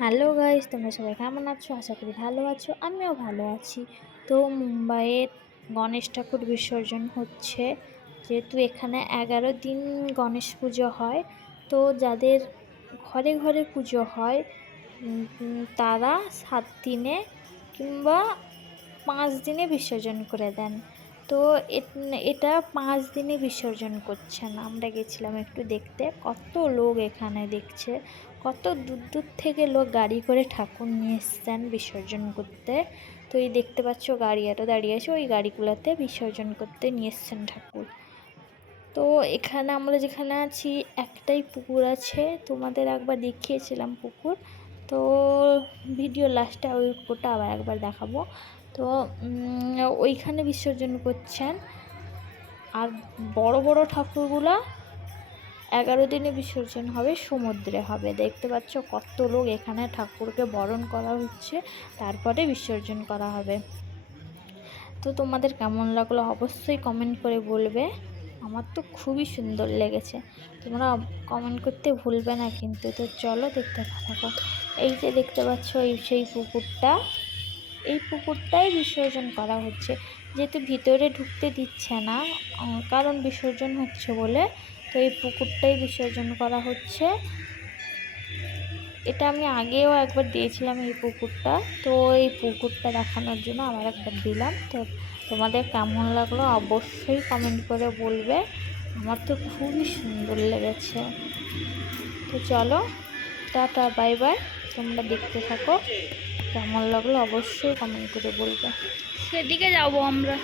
Hello guys, তোমরা সবাই কেমন আছো? আশা করি ভালো আছো। আমিও ভালো আছি। তো মুম্বাইয়ে গণেশ ঠাকুর বিসর্জন হচ্ছে। যেহেতু এখানে 11 দিন গণেশ পুজো হয়, তো যাদের ঘরে ঘরে পুজো হয় তারা 7 দিনে কিংবা 5 দিনে বিসর্জন করে দেন। তো এটা 5 দিনে বিসর্জন করছেন। আমরা গেছিলাম একটু দেখতে, কত লোক এখানে দেখছে, কত দূর দূর থেকে লোক গাড়ি করে ঠাকুর নিয়ে এসছেন বিসর্জন করতে। তো এই দেখতে পাচ্ছ গাড়ি আরও দাঁড়িয়ে আছে, ওই গাড়িগুলোতে বিসর্জন করতে নিয়ে এসছেন ঠাকুর। তো এখানে আমরা যেখানে আছি একটাই পুকুর আছে, তোমাদের একবার দেখিয়েছিলাম পুকুর। তো ভিডিও লাস্টে ওই পুকুরটা আবার একবার দেখাবো। তো ওইখানে বিসর্জন করছেন। আর বড় বড় ঠাকুরগুলা 11 দিনে বিসর্জন হবে, সমুদ্রে হবে। দেখতে পাচ্ছ কত লোক এখানে ঠাকুরকে বরণ করা হচ্ছে, তারপরে বিসর্জন করা হবে। তো তোমাদের কেমন লাগলো অবশ্যই কমেন্ট করে বলবে। আমার তো খুবই সুন্দর লেগেছে, তোমরা কমেন্ট করতে ভুলবে না কিন্তু। তো চলো দেখতে থাকো। এই যে দেখতে পাচ্ছ সেই পুকুরটা, এই পুকুরটাই বিসর্জন করা হচ্ছে। যেহেতু ভিতরে ঢুকতে দিচ্ছে না, কারণ বিসর্জন হচ্ছে বলে, তো এই পুকুরটাই বিসর্জন করা হচ্ছে। এটা আমি আগেও একবার দিয়েছিলাম এই পুকুরটা, তো এই পুকুরটা দেখানোর জন্য আবার একবার দিলাম। তো তোমাদের কেমন লাগলো অবশ্যই কমেন্ট করে বলবে। আমার তো খুবই সুন্দর লেগেছে। তো চলো, টাটা, বাই বাই। তোমরা দেখতে থাকো, কেমন লাগলো অবশ্যই কমেন্ট করে বলবে। সেদিকে যাবো আমরা।